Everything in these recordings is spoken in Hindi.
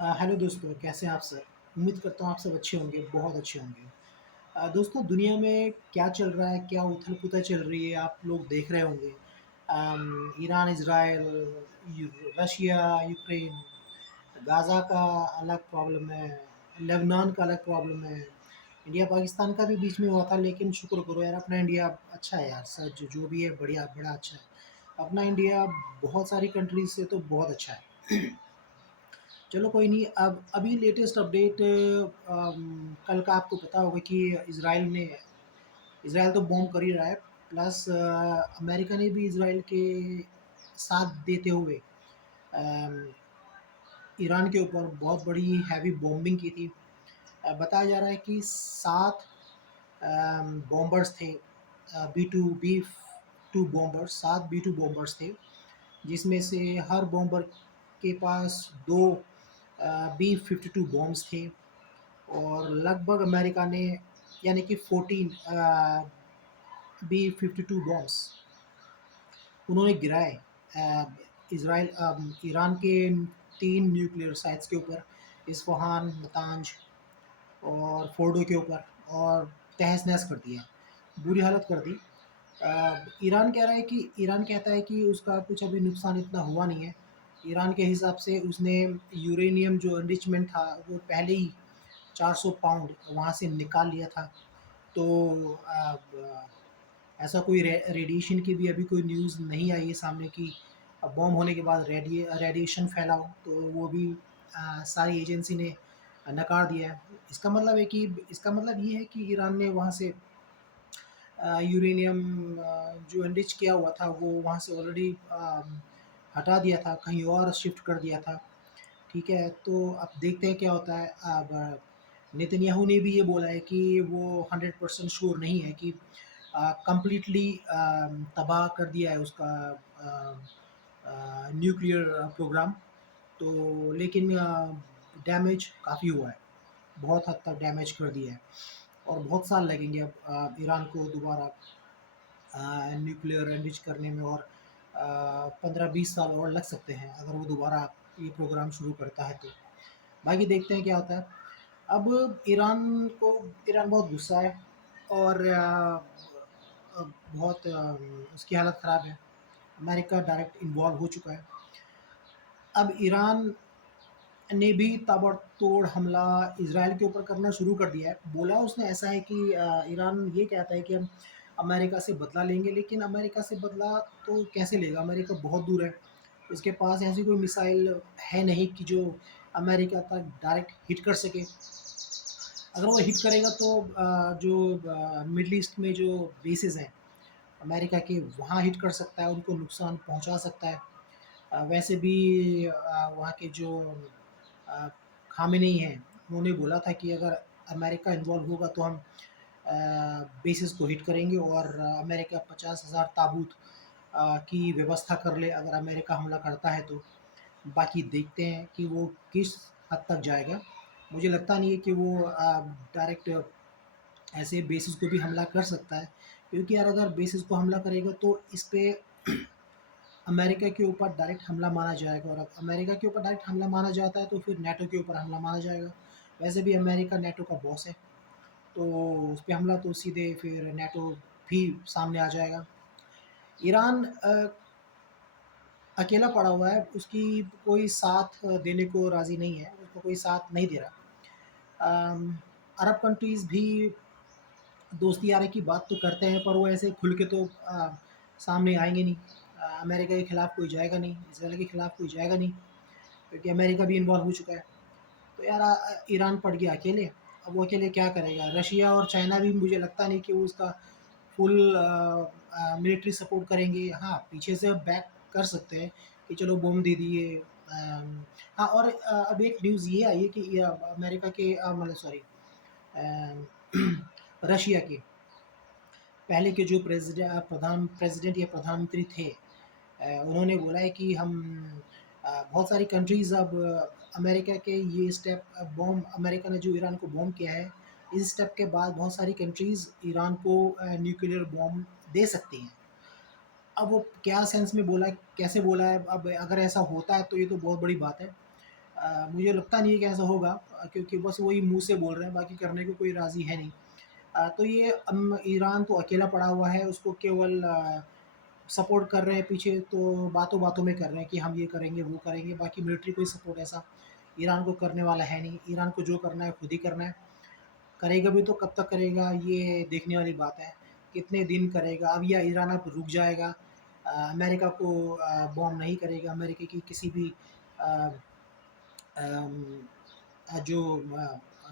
हेलो दोस्तों, कैसे हैं आप सब? उम्मीद करता हूँ आप सब अच्छे होंगे, बहुत अच्छे होंगे। दोस्तों दुनिया में क्या चल रहा है, क्या उथल-पुथल चल रही है, आप लोग देख रहे होंगे। Iran, Israel, you Russia, Ukraine, Gaza का अलग प्रॉब्लम है, लेबनान का अलग प्रॉब्लम है, इंडिया-पाकिस्तान का भी बीच में हुआ था लेकिन शुक्र करो यार अपना इंडिया अच्छा है यार, स जो जो भी है बढ़िया बड़ा अच्छा है। अपना इंडिया बहुत सारी कंट्रीज़ से तो बहुत अच्छा है। चलो कोई नहीं, अब अभी लेटेस्ट अपडेट कल का आपको पता होगा कि इज़राइल तो बॉम्ब कर ही रहा है, प्लस अमेरिका ने भी इज़राइल के साथ देते हुए अम, ईरान के ऊपर बहुत बड़ी हैवी बॉम्बिंग की थी। बताया जा रहा है कि 7 बॉम्बर्स थे, बी 2 बॉम्बर्स, 7 बी 2 बॉम्बर्स थे, जिसमें से हर बॉम्बर के पास 2 बी 52 बॉम्ब्स थे और लगभग अमेरिका ने यानी कि 14 बी 52 बॉम्ब्स उन्होंने गिराए ईरान के 3 न्यूक्लियर साइट्स के ऊपर, इस्फ़हान, नतांज और फोर्डो के ऊपर, और तहस-नहस कर दिया, बुरी हालत कर दी। ईरान कहता है कि उसका कुछ अभी नुकसान इतना हुआ नहीं है। ईरान के हिसाब से उसने यूरेनियम जो एनरिचमेंट था, वो पहले ही 400 पाउंड वहाँ से निकाल लिया था। तो अब ऐसा कोई रेडिएशन की भी अभी कोई न्यूज़ नहीं आई है सामने कि बॉम्ब होने के बाद रेडिएशन फैला हो, तो वो भी सारी एजेंसी ने नकार दिया है। इसका मतलब ये है कि ईरान ने वहाँ से यूरेनियम जो एनरिच किया हुआ था वो वहाँ से ऑलरेडी हटा दिया था, कहीं और शिफ्ट कर दिया था। ठीक है, तो अब देखते हैं क्या होता है। अब नेतन्याहू ने भी ये बोला है कि वो 100% श्योर नहीं है कि कंप्लीटली तबाह कर दिया है उसका न्यूक्लियर प्रोग्राम। तो लेकिन डैमेज काफ़ी हुआ है, बहुत हद तक डैमेज कर दिया है और बहुत साल लगेंगे अब ईरान को दोबारा न्यूक्लियर एनरिच करने में, और 15-20 साल और लग सकते हैं अगर वो दोबारा ये प्रोग्राम शुरू करता है तो। बाकी देखते हैं क्या होता है। अब ईरान बहुत गुस्सा है और बहुत उसकी हालत ख़राब है। अमेरिका डायरेक्ट इन्वॉल्व हो चुका है। अब ईरान ने भी ताबड़तोड़ हमला इज़राइल के ऊपर करना शुरू कर दिया है। बोला उसने ऐसा है कि ईरान ये कहता है कि हम अमेरिका से बदला लेंगे, लेकिन अमेरिका से बदला तो कैसे लेगा? अमेरिका बहुत दूर है। उसके पास ऐसी कोई मिसाइल है नहीं कि जो अमेरिका तक डायरेक्ट हिट कर सके। अगर वो हिट करेगा तो जो मिडल ईस्ट में जो बेसेस हैं अमेरिका के, वहाँ हिट कर सकता है, उनको नुकसान पहुँचा सकता है। वैसे भी वहाँ के जो अ, खामेनेई हैं, उन्होंने बोला था कि अगर अमेरिका इन्वॉल्व होगा तो हम बेसेस को हिट करेंगे, और अमेरिका 50,000 ताबूत की व्यवस्था कर ले अगर अमेरिका हमला करता है तो। बाकी देखते हैं कि वो किस हद तक जाएगा। मुझे लगता नहीं है कि वो डायरेक्ट ऐसे बेसिस को भी हमला कर सकता है, क्योंकि यार अगर बेसिस को हमला करेगा तो इस पे अमेरिका के ऊपर डायरेक्ट हमला माना जाएगा, और अब अमेरिका के ऊपर डायरेक्ट हमला माना जाता है तो फिर नेटो के ऊपर हमला माना जाएगा। वैसे भी अमेरिका नेटो का बॉस है, तो उस पे हमला तो सीधे फिर नेटो भी सामने आ जाएगा। ईरान अकेला पड़ा हुआ है, उसकी कोई साथ देने को राज़ी नहीं है, उसको कोई साथ नहीं दे रहा। अरब कंट्रीज़ भी दोस्ती यारी की बात तो करते हैं, पर वो ऐसे खुल के तो सामने आएँगे नहीं। अमेरिका के खिलाफ कोई जाएगा नहीं, इज़राइल के खिलाफ कोई जाएगा नहीं, क्योंकि अमेरिका भी इन्वॉल्व हो चुका है। तो यार ईरान पड़ गया अकेले, अब वो अकेले क्या करेगा? रशिया और चाइना भी मुझे लगता नहीं कि वो उसका फुल मिलिट्री सपोर्ट करेंगे। हाँ, पीछे से बैक कर सकते हैं कि चलो बॉम्ब दे दिए। हाँ, और अब एक न्यूज़ ये आई है कि अमेरिका के मतलब सॉरी रशिया के पहले के जो प्रेसिडेंट या प्रधानमंत्री थे, उन्होंने बोला है कि हम बहुत सारी कंट्रीज़ अब अमेरिका के ये स्टेप बॉम्ब अमेरिका ने जो ईरान को बॉम्ब किया है, इस स्टेप के बाद बहुत सारी कंट्रीज़ ईरान को न्यूक्लियर बॉम्ब दे सकती हैं। अब वो क्या सेंस में बोला है, कैसे बोला है, अब अगर ऐसा होता है तो ये तो बहुत बड़ी बात है। मुझे लगता नहीं है कि ऐसा होगा, क्योंकि बस वही मुँह से बोल रहे हैं, बाकी करने को कोई राज़ी है नहीं। तो ये ईरान तो अकेला पड़ा हुआ है, उसको केवल सपोर्ट कर रहे हैं पीछे, तो बातों-बातों में कर रहे हैं कि हम ये करेंगे, वो करेंगे, बाकी मिलिट्री कोई सपोर्ट ऐसा ईरान को करने वाला है नहीं। ईरान को जो करना है खुद ही करना है। करेगा भी तो कब तक करेगा, ये देखने वाली बात है। कितने दिन करेगा अब, या ईरान अब रुक जाएगा, अमेरिका को बॉम्ब नहीं करेगा, अमेरिका की किसी भी अ, अम, जो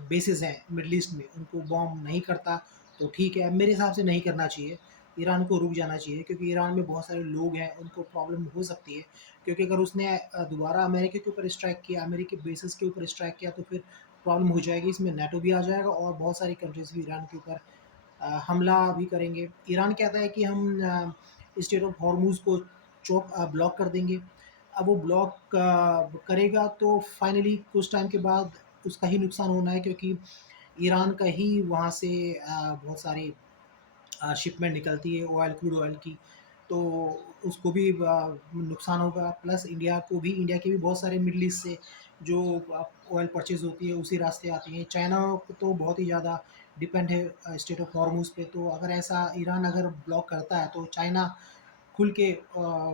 बेसेस हैं मिडल ईस्ट में उनको बॉम्ब नहीं करता, तो ठीक है। मेरे हिसाब से नहीं करना चाहिए, ईरान को रुक जाना चाहिए, क्योंकि ईरान में बहुत सारे लोग हैं, उनको प्रॉब्लम हो सकती है। क्योंकि अगर उसने दोबारा अमेरिका के ऊपर स्ट्राइक किया, अमेरिकी बेसेस के ऊपर स्ट्राइक किया, तो फिर प्रॉब्लम हो जाएगी। इसमें नाटो भी आ जाएगा और बहुत सारी कंट्रीज़ भी ईरान के ऊपर हमला भी करेंगे। ईरान कहता है कि हम स्टेट ऑफ हॉर्मूज़ को ब्लॉक कर देंगे। अब वो ब्लॉक करेगा तो फाइनली कुछ टाइम के बाद उसका ही नुकसान होना है, क्योंकि ईरान का ही वहाँ से बहुत सारी शिपमेंट निकलती है ऑयल, क्रूड ऑयल की, तो उसको भी नुकसान होगा। प्लस इंडिया को भी, इंडिया के भी बहुत सारे मिडल ईस्ट से जो ऑयल परचेज़ होती है उसी रास्ते आती है। चाइना को तो बहुत ही ज़्यादा डिपेंड है स्टेट ऑफ हॉर्मूज़ पे, तो अगर ऐसा ईरान अगर ब्लॉक करता है तो चाइना खुल के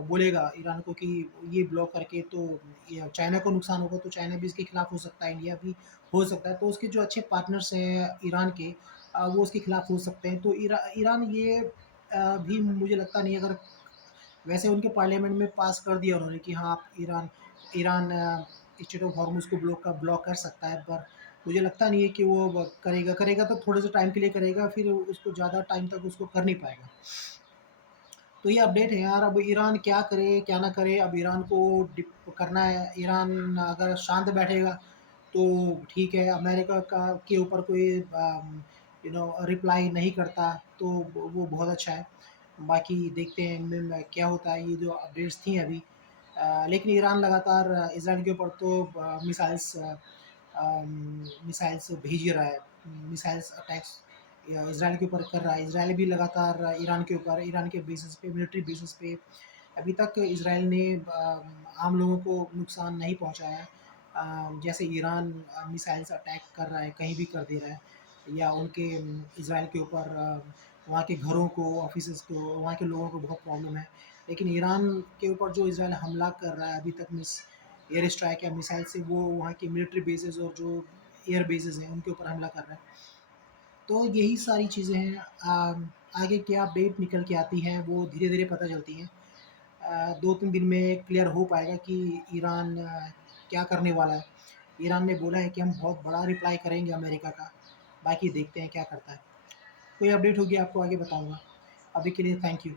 बोलेगा ईरान को कि ये ब्लॉक करके तो ये चाइना को नुकसान होगा, तो चाइना भी इसके खिलाफ हो सकता है, इंडिया भी हो सकता है। तो उसके जो अच्छे पार्टनर्स हैं ईरान के, वो उसके खिलाफ हो सकते हैं। तो ईरान ये भी मुझे लगता नहीं, अगर वैसे उनके पार्लियामेंट में पास कर दिया उन्होंने कि हाँ, आप ईरान ईरान स्टेट ऑफ हॉर्मूज़ को ब्लॉक कर सकता है, पर मुझे लगता नहीं है कि वो करेगा। करेगा तो थोड़े से टाइम के लिए करेगा, फिर उसको ज़्यादा टाइम तक उसको कर नहीं पाएगा। तो ये अपडेट है यार, अब ईरान क्या करे, क्या ना करे, अब ईरान को डिप करना है। ईरान अगर शांत बैठेगा, तो ठीक है, अमेरिका का के ऊपर कोई रिप्लाई नहीं करता, तो वो बहुत अच्छा है। बाकी देखते हैं क्या होता है, ये जो अपडेट्स थी अभी। लेकिन ईरान लगातार इसराइल के ऊपर तो मिसाइल्स भेज ही रहा है, मिसाइल्स अटैक्स इसराइल के ऊपर कर रहा है। इसराइल भी लगातार ईरान के ऊपर, ईरान के बेसिस पे, मिलिट्री बेसिस पे अभी तक इसराइल ने आम लोगों को नुकसान नहीं पहुंचाया है। जैसे ईरान मिसाइल्स अटैक कर रहा है, कहीं भी कर दे रहा है, या उनके इसराइल के ऊपर वहाँ के घरों को, ऑफिसेज़ को, वहाँ के लोगों को बहुत प्रॉब्लम है। लेकिन ईरान के ऊपर जो इसराइल हमला कर रहा है अभी तक, मिस एयर स्ट्राइक या मिसाइल से, वो वहाँ के मिलिट्री बेसेस और जो एयर बेसेस हैं उनके ऊपर हमला कर रहा है। तो यही सारी चीज़ें हैं। आगे क्या अपडेट निकल के आती हैं वो धीरे-धीरे पता चलती हैं। 2-3 दिन में क्लियर हो पाएगा कि ईरान क्या करने वाला है। ईरान ने बोला है कि हम बहुत बड़ा रिप्लाई करेंगे अमेरिका का, बाकी देखते हैं क्या करता है। कोई अपडेट होगी आपको आगे बताऊँगा। अभी के लिए थैंक यू।